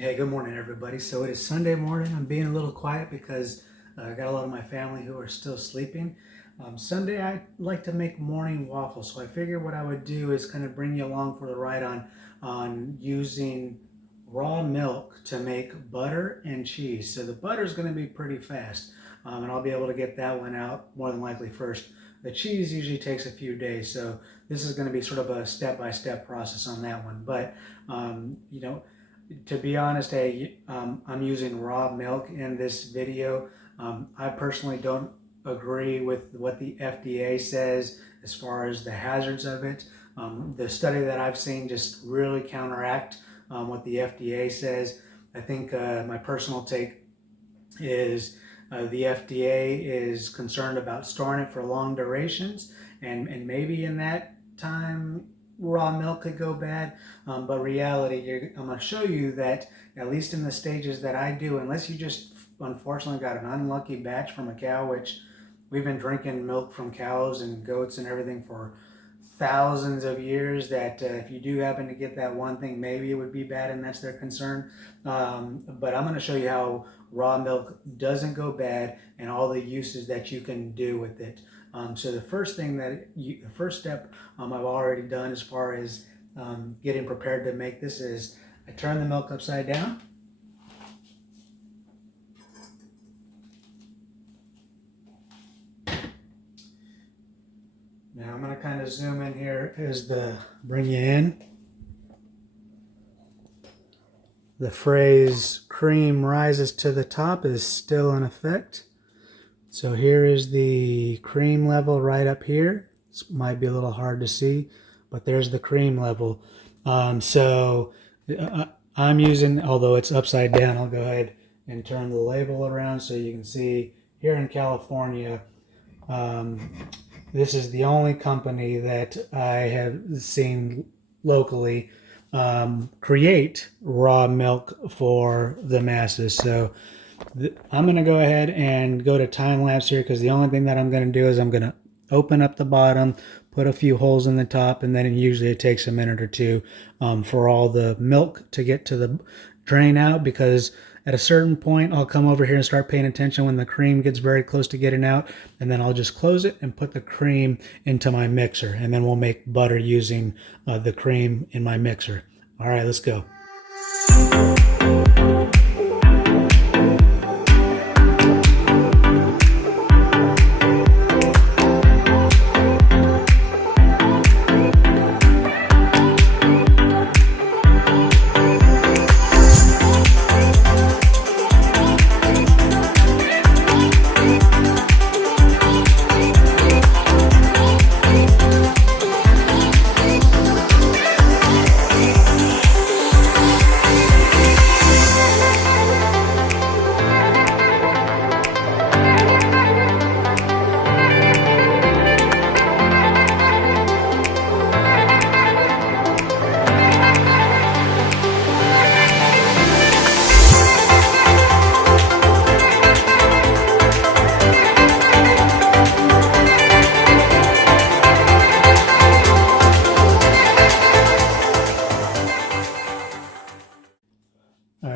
Hey, good morning, everybody. So it is Sunday morning. I'm being a little quiet because I got a lot of my family who are still sleeping. Sunday, I like to make morning waffles. So I figured what I would do is kind of bring you along for the ride on using raw milk to make butter and cheese. So the butter is going to be pretty fast, and I'll be able to get that one out more than likely first. The cheese usually takes a few days, so this is going to be sort of a step-by-step process on that one. But you know, to be honest, I'm using raw milk in this video. I personally don't agree with what the FDA says as far as the hazards of it. The study that I've seen just really counteract what the FDA says. I think my personal take is the FDA is concerned about storing it for long durations, and maybe in that time raw milk could go bad. But reality, I'm going to show you that at least in the stages that I do, unless you just unfortunately got an unlucky batch from a cow, which we've been drinking milk from cows and goats and everything for thousands of years, that if you do happen to get that one thing, maybe it would be bad and that's their concern. But I'm going to show you how raw milk doesn't go bad and all the uses that you can do with it. So the first step I've already done as far as getting prepared to make this is I turn the milk upside down. Now I'm going to kind of zoom in here as bring you in. The phrase cream rises to the top is still in effect. So here is the cream level right up here. This might be a little hard to see, but there's the cream level. So I'm using, although it's upside down, I'll go ahead and turn the label around so you can see here in California, this is the only company that I have seen locally create raw milk for the masses. So I'm going to go ahead and go to time lapse here because the only thing that I'm going to do is I'm going to open up the bottom, put a few holes in the top, and then usually it takes a minute or two for all the milk to get to the drain out, because at a certain point I'll come over here and start paying attention when the cream gets very close to getting out, and then I'll just close it and put the cream into my mixer, and then we'll make butter using the cream in my mixer. All right, let's go.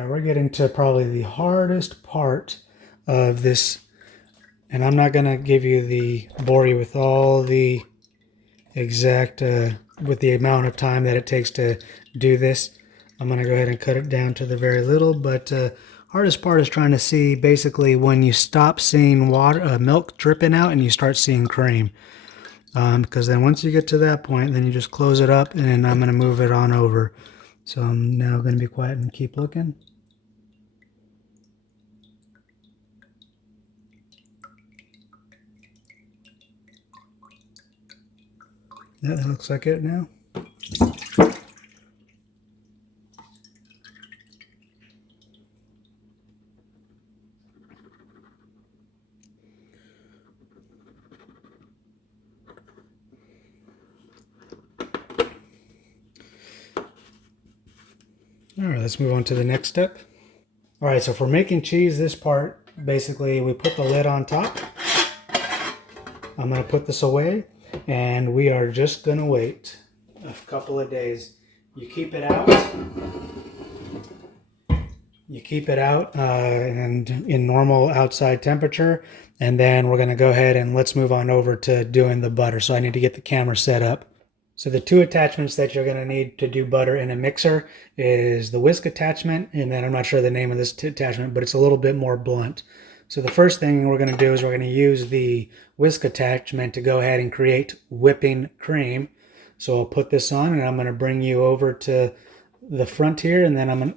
We're getting to probably the hardest part of this, and I'm not going to bore you with all the exact, with the amount of time that it takes to do this. I'm going to go ahead and cut it down to the very little, but hardest part is trying to see basically when you stop seeing water, milk dripping out and you start seeing cream. Because then once you get to that point, then you just close it up, and I'm going to move it on over. So I'm now going to be quiet and keep looking. That looks like it now. All right, let's move on to the next step. All right, so for making cheese, this part, basically we put the lid on top. I'm going to put this away, and we are just going to wait a couple of days. You keep it out, You keep it out and in normal outside temperature. And then we're going to go ahead and let's move on over to doing the butter. So I need to get the camera set up. So the two attachments that you're going to need to do butter in a mixer is the whisk attachment, and then I'm not sure the name of this attachment, but it's a little bit more blunt. So the first thing we're going to do is we're going to use the whisk attachment to go ahead and create whipping cream. So I'll put this on, and I'm going to bring you over to the front here, and then I'm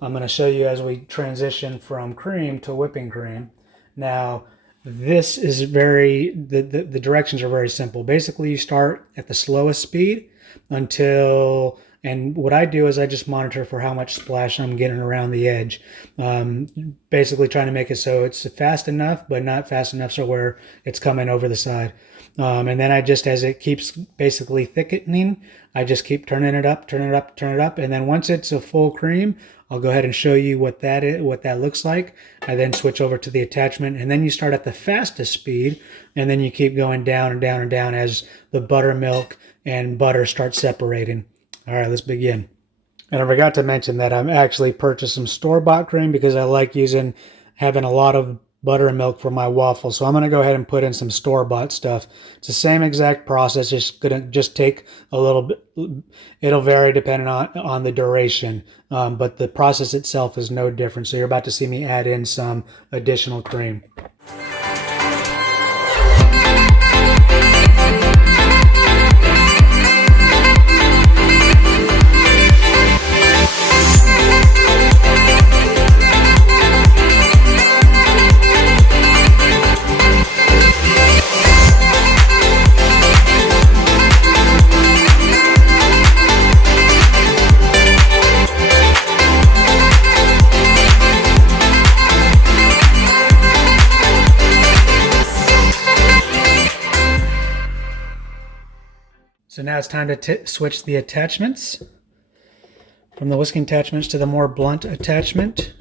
going to show you as we transition from cream to whipping cream. Now, this is the directions are very simple. Basically, you start at the slowest speed until, and what I do is I just monitor for how much splash I'm getting around the edge. Basically trying to make it so it's fast enough, but not fast enough so where it's coming over the side. And then I just, as it keeps basically thickening, I just keep turning it up, turn it up, turn it up. And then once it's a full cream, I'll go ahead and show you what that is, what that looks like. I then switch over to the attachment, and then you start at the fastest speed, and then you keep going down and down and down as the buttermilk and butter start separating. All right, let's begin. And I forgot to mention that I'm actually purchased some store-bought cream because I like having a lot of butter and milk for my waffles. So I'm going to go ahead and put in some store-bought stuff. It's the same exact process. It's going to take a little bit. It'll vary depending on the duration, but the process itself is no different. So you're about to see me add in some additional cream. So now it's time to switch the attachments from the whisking attachments to the more blunt attachment.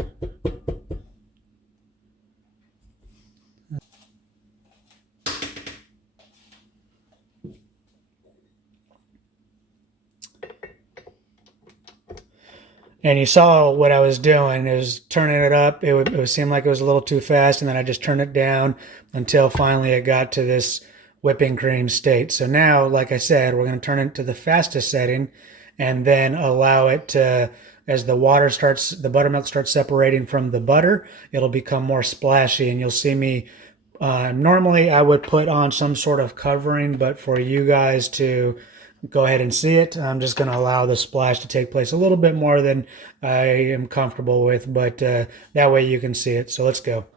And you saw what I was doing. It was turning it up. It would seem like it was a little too fast, and then I just turned it down until finally it got to this whipping cream state. So now, like I said, we're going to turn it to the fastest setting and then allow it to, as the buttermilk starts separating from the butter, it'll become more splashy, and you'll see me, normally I would put on some sort of covering, but for you guys to go ahead and see it, I'm just going to allow the splash to take place a little bit more than I am comfortable with, but that way you can see it. So let's go.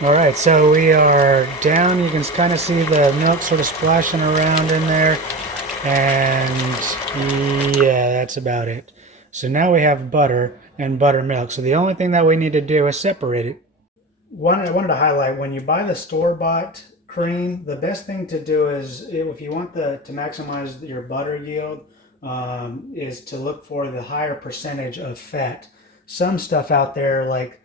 All right, so we are down. You can kind of see the milk sort of splashing around in there. And yeah, that's about it. So now we have butter and buttermilk. So the only thing that we need to do is separate it. I wanted to highlight, when you buy the store-bought cream, the best thing to do is, if you want to maximize your butter yield, is to look for the higher percentage of fat. Some stuff out there, like,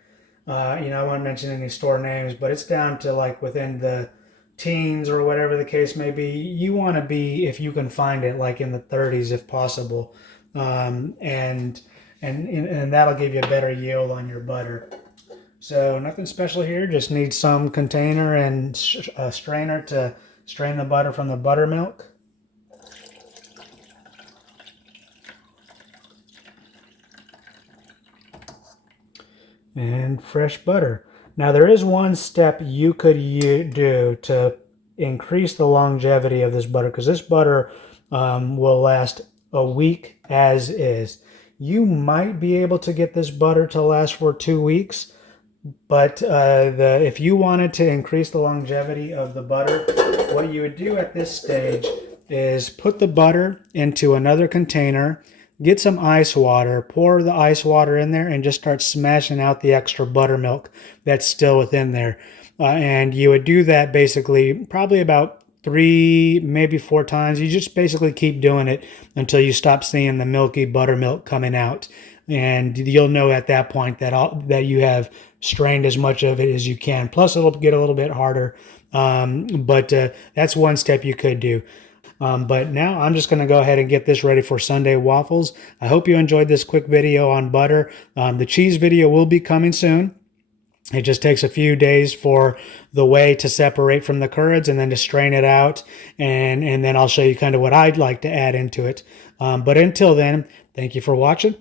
I won't mention any store names, but it's down to like within the teens or whatever the case may be. You want to be, if you can find it, like in the 30s if possible, and that'll give you a better yield on your butter. So nothing special here. Just need some container and a strainer to strain the butter from the buttermilk. And fresh butter. Now there is one step you could do to increase the longevity of this butter, because this butter will last a week as is. You might be able to get this butter to last for 2 weeks, but if you wanted to increase the longevity of the butter, what you would do at this stage is put the butter into another container, get some ice water, pour the ice water in there, and just start smashing out the extra buttermilk that's still within there. And you would do that basically probably about 3, maybe 4 times. You just basically keep doing it until you stop seeing the milky buttermilk coming out. And you'll know at that point that you have strained as much of it as you can. Plus, it'll get a little bit harder. But that's one step you could do. But now I'm just going to go ahead and get this ready for Sunday waffles. I hope you enjoyed this quick video on butter. The cheese video will be coming soon. It just takes a few days for the whey to separate from the curds and then to strain it out. And then I'll show you kind of what I'd like to add into it. But until then, thank you for watching.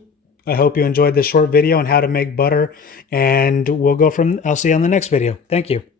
I hope you enjoyed this short video on how to make butter. And I'll see you on the next video. Thank you.